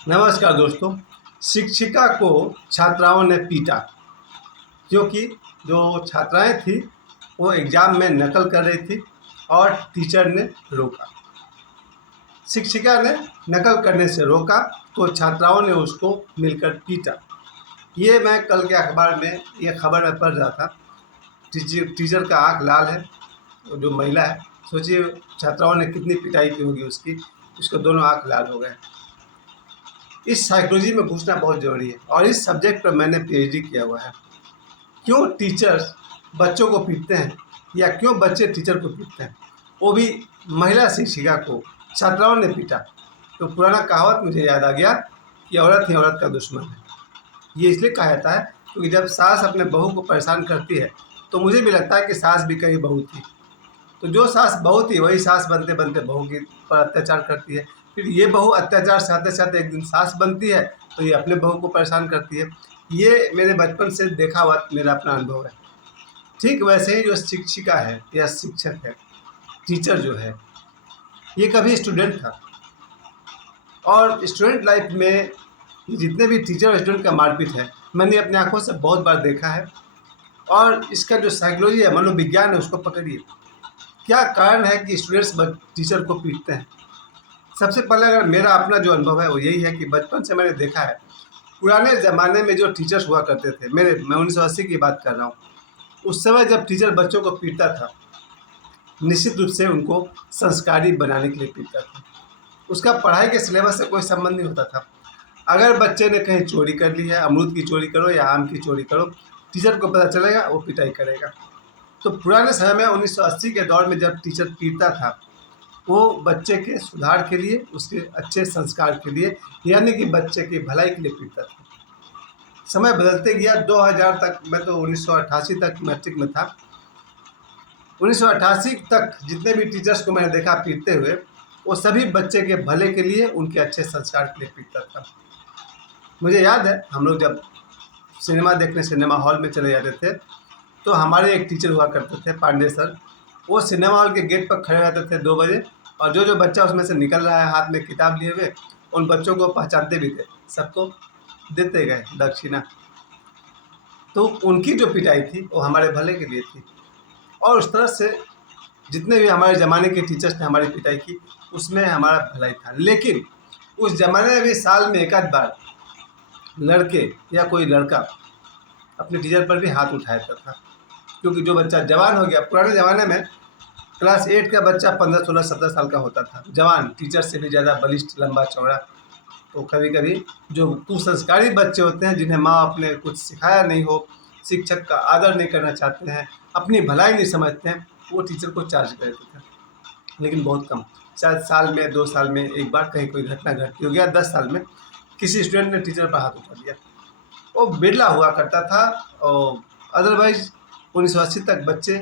नमस्कार दोस्तों। शिक्षिका को छात्राओं ने पीटा क्योंकि जो छात्राएं थी वो एग्ज़ाम में नकल कर रही थी और टीचर ने रोका। शिक्षिका ने नकल करने से रोका तो छात्राओं ने उसको मिलकर पीटा। ये मैं कल के अखबार में ये खबर में पढ़ रहा था। टीचर का आँख लाल है, जो महिला है, सोचिए छात्राओं ने कितनी पिटाई की होगी उसकी, उसके दोनों आँख लाल हो गए। इस साइकोलॉजी में घुसना बहुत ज़रूरी है और इस सब्जेक्ट पर मैंने पीएचडी किया हुआ है। क्यों टीचर्स बच्चों को पीटते हैं या क्यों बच्चे टीचर को पीटते हैं, वो भी महिला शिक्षिका को छात्राओं ने पीटा। तो पुराना कहावत मुझे याद आ गया कि औरत ही औरत का दुश्मन है। ये इसलिए कहा जाता है क्योंकि जब सास अपने बहू को परेशान करती है तो मुझे भी लगता है कि सास भी कहीं बहू थी। तो जो सास बहू थी वही सास बनते बनते बहू के पर अत्याचार करती है। फिर ये बहू अत्याचार सहते सहते एक दिन सास बनती है तो ये अपने बहू को परेशान करती है। ये मेरे बचपन से देखा हुआ मेरा अपना अनुभव है। ठीक वैसे ही जो शिक्षिका है या शिक्षक है, टीचर जो है, ये कभी स्टूडेंट था और स्टूडेंट लाइफ में जितने भी टीचर और स्टूडेंट का मारपीट है मैंने अपनी आंखों से बहुत बार देखा है। और इसका जो साइकोलॉजी है, मनोविज्ञान है, उसको पकड़िए। क्या कारण है कि स्टूडेंट्स टीचर को पीटते हैं? सबसे पहले अगर मेरा अपना जो अनुभव है वो यही है कि बचपन से मैंने देखा है पुराने ज़माने में जो टीचर्स हुआ करते थे, मैं 1980 की बात कर रहा हूँ। उस समय जब टीचर बच्चों को पीटता था, निश्चित रूप से उनको संस्कारी बनाने के लिए पीटता था। उसका पढ़ाई के सिलेबस से कोई संबंध नहीं होता था। अगर बच्चे ने कहीं चोरी कर ली है, अमरूद की चोरी करो या आम की चोरी करो, टीचर को पता चलेगा, वो पिटाई करेगा। तो पुराने समय में 1980 के दौर में जब टीचर पीटता था वो बच्चे के सुधार के लिए, उसके अच्छे संस्कार के लिए, यानी कि बच्चे की भलाई के लिए पीटता था। समय बदलते गया 2000 तक, मैं तो 1988 तक मैट्रिक में था। 1988 तक जितने भी टीचर्स को मैंने देखा पीटते हुए, वो सभी बच्चे के भले के लिए, उनके अच्छे संस्कार के लिए पीटता था। मुझे याद है हम लोग जब सिनेमा देखने सिनेमा हॉल में चले जाते थे तो हमारे एक टीचर हुआ करते थे, पांडे सर। वो सिनेमा हॉल के गेट पर खड़े रहते थे 2 बजे और जो जो बच्चा उसमें से निकल रहा है हाथ में किताब लिए हुए, उन बच्चों को पहचानते भी थे, सबको देते गए दक्षिणा। तो उनकी जो पिटाई थी वो हमारे भले के लिए थी। और उस तरह से जितने भी हमारे ज़माने के टीचर्स ने हमारी पिटाई की उसमें हमारा भलाई था। लेकिन उस ज़माने में भी साल में एक आध बार लड़के या कोई लड़का अपने टीचर पर भी हाथ उठाता था, क्योंकि जो बच्चा जवान हो गया, पुराने ज़माने में क्लास 8 का बच्चा 15, 16, 17 साल का होता था, जवान, टीचर से भी ज़्यादा बलिष्ठ, लंबा चौड़ा। तो कभी कभी जो कुसंस्कारी बच्चे होते हैं, जिन्हें माँ बाप ने कुछ सिखाया नहीं हो, शिक्षक का आदर नहीं करना चाहते हैं, अपनी भलाई नहीं समझते हैं, वो टीचर को चार्ज कर देते थे। लेकिन बहुत कम, शायद साल में 2 साल में एक बार कहीं कोई घटना घटती हो गया, 10 साल में किसी स्टूडेंट ने टीचर पर हाथ उठा दिया, वो बिरला हुआ करता था। और अदरवाइज 1980 तक बच्चे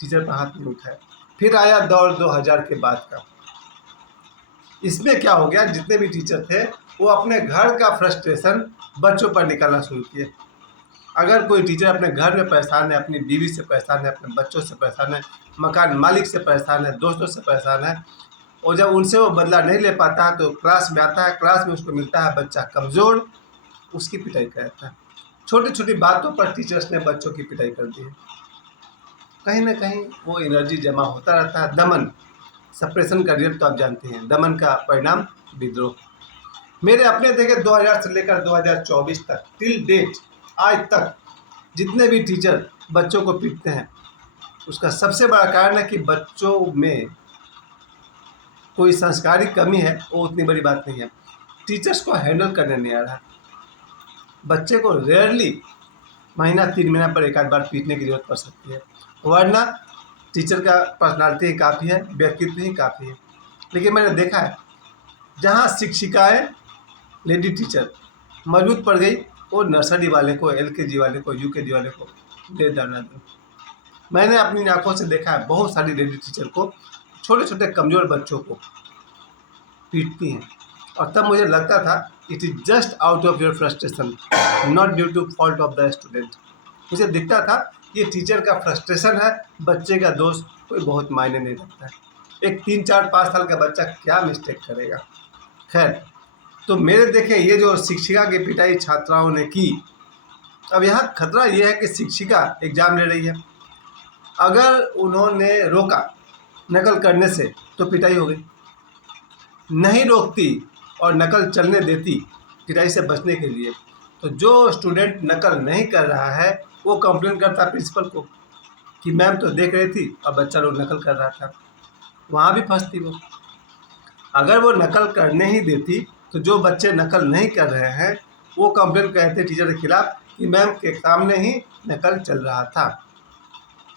टीचर पर हाथ नहीं उठाए। फिर आया दौर 2000 के बाद का। इसमें क्या हो गया, जितने भी टीचर थे वो अपने घर का फ्रस्ट्रेशन बच्चों पर निकालना शुरू किए। अगर कोई टीचर अपने घर में परेशान है, अपनी बीवी से परेशान है, अपने बच्चों से परेशान है, मकान मालिक से परेशान है, दोस्तों से परेशान है, और जब उनसे वो बदला नहीं ले पाता है तो क्लास में आता है, क्लास में उसको मिलता है बच्चा कमज़ोर, उसकी पिटाई करता है। छोटी छोटी बातों पर टीचर्स ने बच्चों की पिटाई कर दी है। कहीं ना कहीं वो एनर्जी जमा होता रहता है। दमन, सप्रेशन का रिजल्ट तो आप जानते हैं, दमन का परिणाम विद्रोह। मेरे अपने देखे 2000 से लेकर 2024 तक टिल डेट, आज तक जितने भी टीचर बच्चों को पीटते हैं, उसका सबसे बड़ा कारण है कि बच्चों में कोई संस्कारी कमी है, वो उतनी बड़ी बात नहीं है, टीचर्स को हैंडल करने नहीं आ रहा है। बच्चे को रेयरली महीना 3 महीना पर एक आध बार पीटने की जरूरत पड़ सकती है, वरना टीचर का पर्सनालिटी ही काफ़ी है, व्यक्तित्व ही काफ़ी है। लेकिन मैंने देखा है जहाँ शिक्षिकाएँ लेडी टीचर मजबूत पड़ गई, वो नर्सरी वाले को, एलकेजी वाले को, यूकेजी वाले को दे डालना दो। मैंने अपनी आंखों से देखा है बहुत सारी लेडी टीचर को छोटे छोटे कमज़ोर बच्चों को पीटती हैं, और तब मुझे लगता था it is just out of your frustration, not due to fault of the student. मुझे दिखता था ये टीचर का फ्रस्ट्रेशन है, बच्चे का दोष कोई बहुत मायने नहीं रखता है। एक 3, 4, 5 साल का बच्चा क्या मिस्टेक करेगा। खैर, तो मेरे देखे ये जो शिक्षिका की पिटाई छात्राओं ने की, अब यहाँ खतरा ये है कि शिक्षिका एग्ज़ाम ले रही है, अगर उन्होंने रोका नकल करने से तो पिटाई हो गई, नहीं रोकती और नकल चलने देती पिटाई से बचने के लिए, तो जो स्टूडेंट नकल नहीं कर रहा है वो कंप्लेन करता प्रिंसिपल को कि मैम तो देख रही थी और बच्चा लोग नकल कर रहा था, वहाँ भी फंसती वो। अगर वो नकल करने ही देती तो जो बच्चे नकल नहीं कर रहे हैं वो कंप्लेन करते टीचर के खिलाफ कि मैम के सामने ही नकल चल रहा था,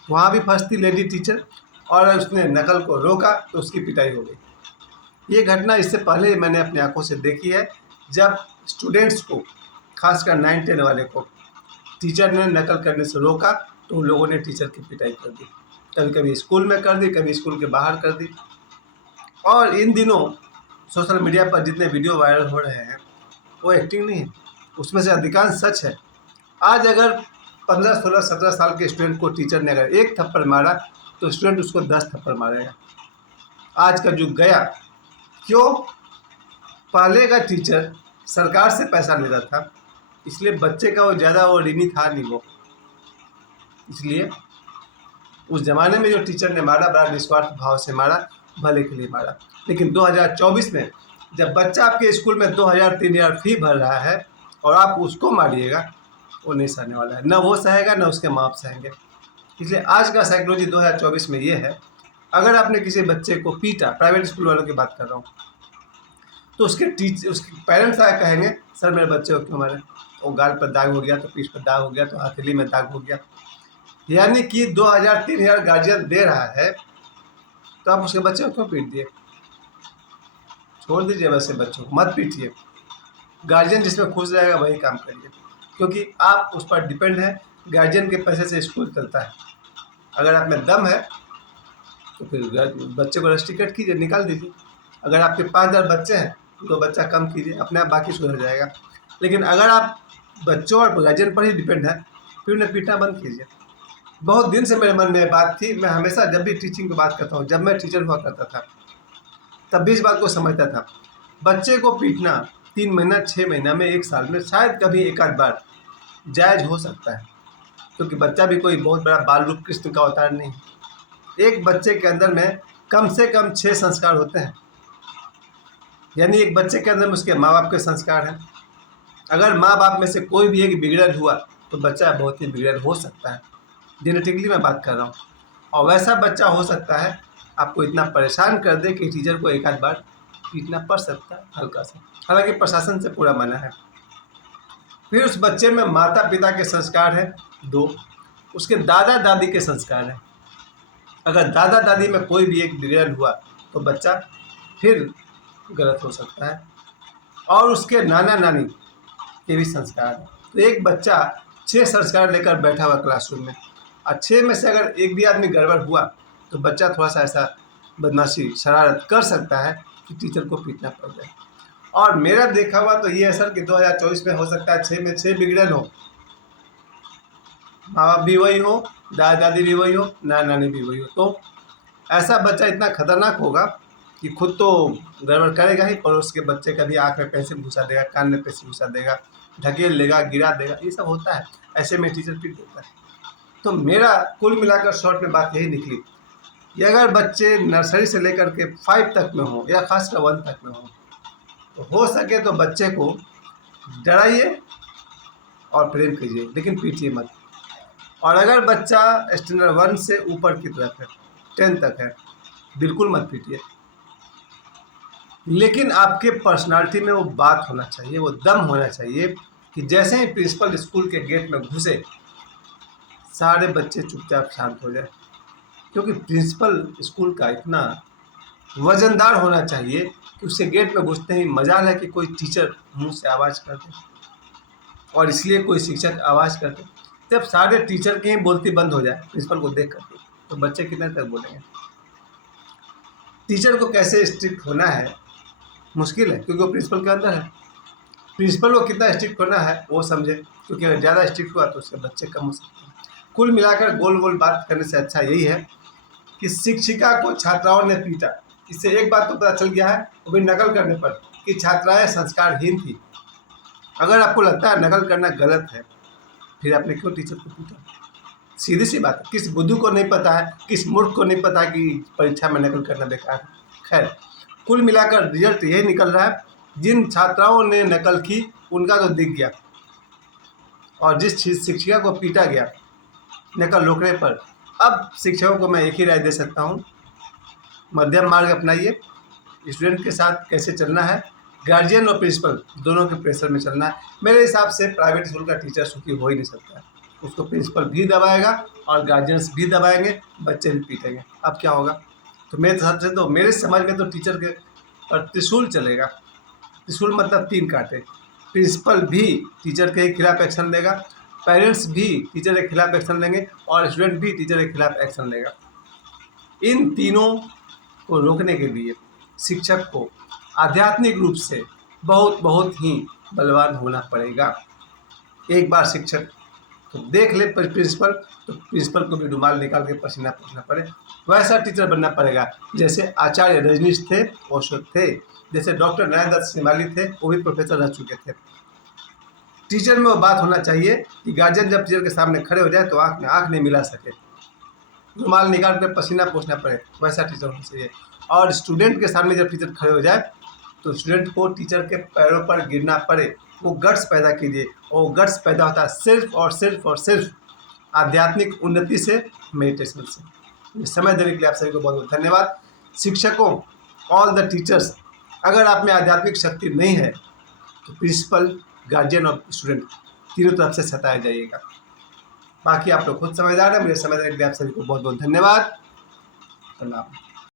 वहाँ भी फंसती लेडी टीचर, और उसने नकल को रोका तो उसकी पिटाई हो गई। ये घटना इससे पहले मैंने अपनी आंखों से देखी है, जब स्टूडेंट्स को, खासकर 9-10 वाले को, टीचर ने नकल करने से रोका तो उन लोगों ने टीचर की पिटाई कर दी, कभी कभी स्कूल में कर दी, कभी स्कूल के बाहर कर दी। और इन दिनों सोशल मीडिया पर जितने वीडियो वायरल हो रहे हैं वो एक्टिंग नहीं है, उसमें से अधिकांश सच है। आज अगर 15, 16, 17 साल के स्टूडेंट को टीचर ने अगर एक थप्पड़ मारा तो स्टूडेंट उसको 10 थप्पड़ मारेगा। आज का युग गया। क्यों? पहले का टीचर सरकार से पैसा लेता था, इसलिए बच्चे का वो ज़्यादा वो ऋणी था नहीं वो, इसलिए उस ज़माने में जो टीचर ने मारा बड़ा निस्वार्थ भाव से मारा, भले के लिए मारा। लेकिन 2024 में जब बच्चा आपके स्कूल में 2000-3000 फी भर रहा है और आप उसको मारिएगा, वो नहीं सहने वाला है, न वो सहेगा न उसके माँ बाप सहेंगे। इसलिए आज का साइकोलॉजी 2024 में ये है, अगर आपने किसी बच्चे को पीटा, प्राइवेट स्कूल वालों की बात कर रहा हूँ, तो उसके पेरेंट्स आए कहेंगे सर मेरे बच्चे को क्यों मारे, वो गाल पर दाग हो गया तो पीठ पर दाग हो गया तो हथेली में दाग हो गया। यानी कि 2000-3000 गार्जियन दे रहा है तो आप उसके बच्चे को क्यों पीट दिए? छोड़ दीजिए वैसे बच्चों को, मत पीटिए। गार्जियन जिसमें खुश रहेगा वही काम करिए, क्योंकि आप उस पर डिपेंड है। गार्जियन के पैसे से स्कूल चलता है। अगर आप में दम है तो फिर बच्चे को रस्टिकेट कीजिए, निकाल दीजिए। अगर आपके 5000 बच्चे हैं तो बच्चा कम कीजिए, अपने आप बाकी सुधर जाएगा। लेकिन अगर आप बच्चों और गार्जियन पर ही डिपेंड है फिर उन्हें पीटना बंद कीजिए। बहुत दिन से मेरे मन में बात थी, मैं हमेशा जब भी टीचिंग की बात करता हूँ, जब मैं टीचर हुआ करता था तब भी इस बात को समझता था, बच्चे को पीटना 3 महीना, 6 महीना में, 1 साल में शायद कभी एक आध बार जायज़ हो सकता है, क्योंकि बच्चा भी कोई बहुत बड़ा बाल रूप कृष्ण का अवतार नहीं। एक बच्चे के अंदर में कम से कम 6 संस्कार होते हैं, यानी एक बच्चे के अंदर में उसके माँ बाप के संस्कार हैं। अगर माँ बाप में से कोई भी एक बिगड़ल हुआ तो बच्चा बहुत ही बिगड़ल हो सकता है, जेनेटिकली मैं बात कर रहा हूँ। और वैसा बच्चा हो सकता है आपको इतना परेशान कर दे कि टीचर को एक आध बार पीटना पड़ सकता है, हल्का सा, हालांकि प्रशासन से पूरा मना है। फिर उस बच्चे में माता पिता के संस्कार हैं 2, उसके दादा दादी के संस्कार हैं। अगर दादा दादी में कोई भी एक बिगड़ल हुआ तो बच्चा फिर गलत हो सकता है, और उसके नाना नानी के भी संस्कार हैं। तो एक बच्चा 6 संस्कार लेकर बैठा हुआ क्लासरूम में, और 6 में से अगर एक भी आदमी गड़बड़ हुआ तो बच्चा थोड़ा सा ऐसा बदमाशी, शरारत कर सकता है कि टीचर को पीटना पड़ जाए। और मेरा देखा हुआ तो ये है सर कि 2024 में हो सकता है 6 में 6 बिगड़ल हो, माँ बाप भी वही हो, दादा दादी भी वही हो, नाना नानी भी वही हो, तो ऐसा बच्चा इतना खतरनाक होगा कि खुद तो गड़बड़ करेगा ही, पड़ोस के बच्चे का भी आँख में पेंसिल घुसा देगा, कान में पेंसिल घुसा देगा, ढकेल लेगा, गिरा देगा, ये सब होता है। ऐसे में टीचर पीट देता है। तो मेरा कुल मिलाकर शॉर्ट में बात यही निकली कि अगर बच्चे नर्सरी से लेकर के 5 तक में हो या खासकर 1 तक में हो सके तो बच्चे को डराइए और प्रेम कीजिए, लेकिन पीटिए मत। और अगर बच्चा स्टैंडर्ड 1 से ऊपर की तरफ है, 10 तक है, बिल्कुल मत पीटिए, लेकिन आपके पर्सनालिटी में वो बात होना चाहिए, वो दम होना चाहिए कि जैसे ही प्रिंसिपल स्कूल के गेट में घुसे सारे बच्चे चुपचाप शांत हो जाए। क्योंकि प्रिंसिपल स्कूल का इतना वजनदार होना चाहिए कि उसके गेट में घुसते ही मजाल है कि कोई टीचर मुंह से आवाज़ कर दे, और इसलिए कोई शिक्षक आवाज़ कर दे। जब सारे टीचर की ही बोलती बंद हो जाए प्रिंसिपल को देख करके, तो बच्चे कितने तक बोलेंगे? टीचर को कैसे स्ट्रिक्ट होना है मुश्किल है, क्योंकि वो प्रिंसिपल के अंदर है। प्रिंसिपल को कितना स्ट्रिक्ट होना है वो समझे, क्योंकि अगर ज़्यादा स्ट्रिक्ट हुआ तो उसके बच्चे कम हो सकते हैं। कुल मिलाकर गोल गोल बात करने से अच्छा यही है कि शिक्षिका को छात्राओं ने पीटा, इससे एक बात तो पता चल गया है, वो भी नकल करने पर, कि छात्राएं संस्कारहीन थी। अगर आपको लगता है नकल करना गलत है, फिर आपने क्यों टीचर को पीटा? सीधी सी बात है, किस बुद्धू को नहीं पता है, किस मूर्ख को नहीं पता कि परीक्षा में नकल करना बेकार है। खैर, कुल मिलाकर रिजल्ट यही निकल रहा है, जिन छात्राओं ने नकल की उनका तो दिख गया, और जिस शिक्षिका को पीटा गया नकल रोकने पर, अब शिक्षकों को मैं एक ही राय दे सकता हूँ, मध्यम मार्ग अपनाइए। स्टूडेंट के साथ कैसे चलना है, गार्जियन और प्रिंसिपल दोनों के प्रेशर में चलना है। मेरे हिसाब से प्राइवेट स्कूल का टीचर सुखी हो ही नहीं सकता है, उसको प्रिंसिपल भी दबाएगा और गार्जियंस भी दबाएंगे, बच्चे भी पीटेंगे। अब क्या होगा? तो मेरे हिसाब से तो, मेरे समझ में तो टीचर के पर त्रिशूल चलेगा। त्रिशूल मतलब 3 कांटे। प्रिंसिपल भी टीचर के खिलाफ एक्शन लेगा, पेरेंट्स भी टीचर के खिलाफ एक्शन लेंगे, और स्टूडेंट भी टीचर के खिलाफ एक्शन लेगा। इन तीनों को रोकने के लिए शिक्षक को आध्यात्मिक रूप से बहुत ही बलवान होना पड़ेगा। एक बार शिक्षक तो देख ले प्रिंसिपल, तो प्रिंसिपल को भी रुमाल निकाल के पसीना पोंछना पड़े, वैसा टीचर बनना पड़ेगा। जैसे आचार्य रजनीश थे, ओशो थे, जैसे डॉक्टर नरेंद्र दत्त श्रीमाली थे, वो भी प्रोफेसर रह चुके थे। टीचर में वो बात होना चाहिए कि गार्जियन जब टीचर के सामने खड़े हो जाए तो आँख में आँख नहीं मिला सके, रुमाल निकाल कर पसीना पोंछना पड़े, वैसा टीचर होना चाहिए। और स्टूडेंट के सामने जब टीचर खड़े हो जाए तो स्टूडेंट को टीचर के पैरों पर गिरना पड़े, वो गट्स पैदा कीजिए। और गट्स पैदा होता है सिर्फ और सिर्फ आध्यात्मिक उन्नति से, मेडिटेशन से। समय देने के लिए आप सभी को बहुत बहुत धन्यवाद। शिक्षकों, ऑल द टीचर्स, अगर आप में आध्यात्मिक शक्ति नहीं है तो प्रिंसिपल, गार्जियन और स्टूडेंट तीनों तरफ से सताए जाइएगा। बाकी आप लोग खुद समझदार हैं। मेरे समय देने के लिए आप सभी को बहुत बहुत धन्यवाद। प्रणाम।